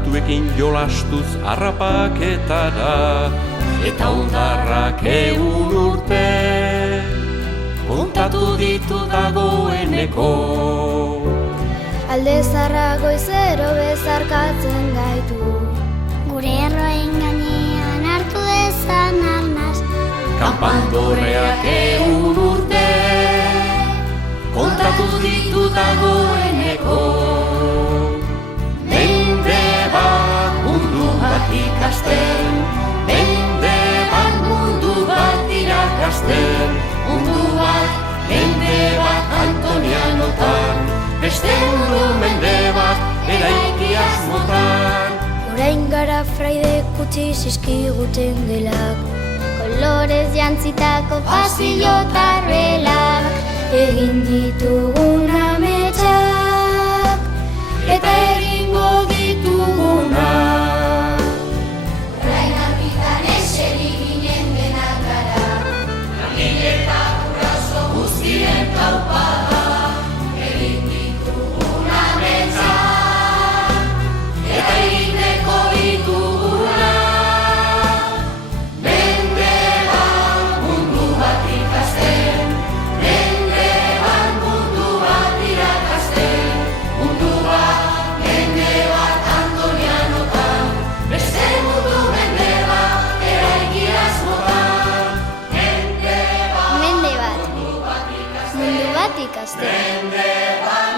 Datuekin jolastuz harrapaketara, eta ondarrak egun urte kontatu ditu dagoeneko. Alde zarra goizero bezarkatzen gaitu, gure erroen gainean hartu dezan arnaz. Kanpandorreak egun urte kontatu ditu dagoeneko. Mende bat mundu bat ikasten, mende bat mundu bat irakasten, mundu bat, mende bat Antonianotan, beste mundu mende bat eraiki asmotan. orain gara fraide kutsi zizkiguten gelak, Kolorez jantzitako pasillo tarbelak, egin ditugun ametsak, Eta egingo dituguna. Orain argitan eseri ginen denak gara, langile eta guraso guztien taupada, egin ditugun ametsak, eta egiteko dituguna. Mende bat mundu bat ikasten, mende bat mundu bat irakasten, mundu bat, mende bat Antonianotan, beste mundu mende bat eraiki asmotan. Mende bat mende bat, mundu bat ikasten, mundu bat ikasten. mende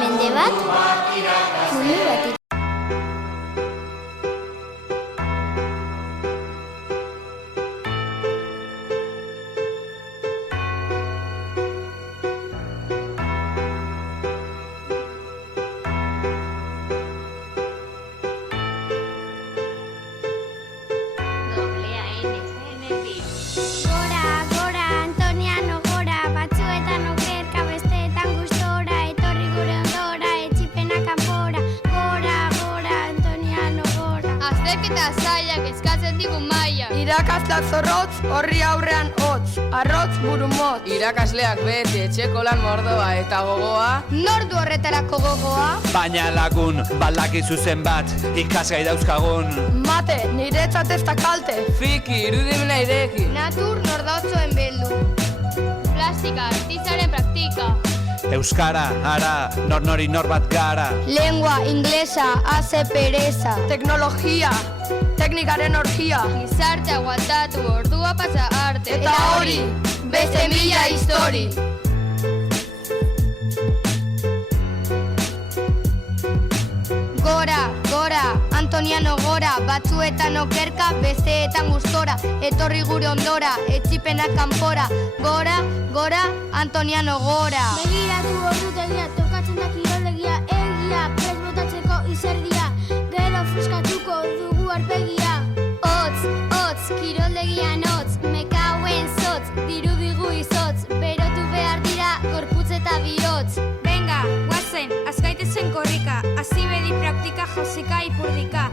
Mende bat bat, bat irakasten. mundu bat ikasten. Gora, gora, Antoniano gora, batzuetan okerka, besteetan gustora, etorri gure ondora, etxipena kanpora. Gora, gora, Antoniano gora. Azterketa zailak eskatzen digu maila. Irakasla zorrotz, horri aurrean hotz, arrotz burumotz. Irakasleak beti etxeko lan mordoa eta gogoa. Nordu horretarako gogoa? Baina lagun, balakizu zenbat, ikasgai dauzkagun. Mate, niretzat ez da kalte. Fiki, irudimena ireki. Natur nordauzoen bildu. Plastika, artizaren praktika. Euskara, ara, nori nor bat gara. Lengua, inglesa, haze pereza. Teknologia, teknikaren orgia. Gizartea guantatu, ordua pasa arte. Eta hori, beste mila histori. Gora, gora, Antoniano gora, batzuetan okerka, besteetan gustora, etorri gure ondora, etxipena kanpora. Gora, gora, Antoniano gora. Begiratu ordutegia, tokatzen da kiroldegia, egia, prest botatzeko izerdia, gero fruskatuko dugu arpegia. Hotz, hotz, kiroldegian hotz, mekauen zotz, dirudigu izotz, berotu behar dira gorputz eta bihotz. Venga, guazen, azgaitezen korrika, hasi bedi praktika josika ipurdika.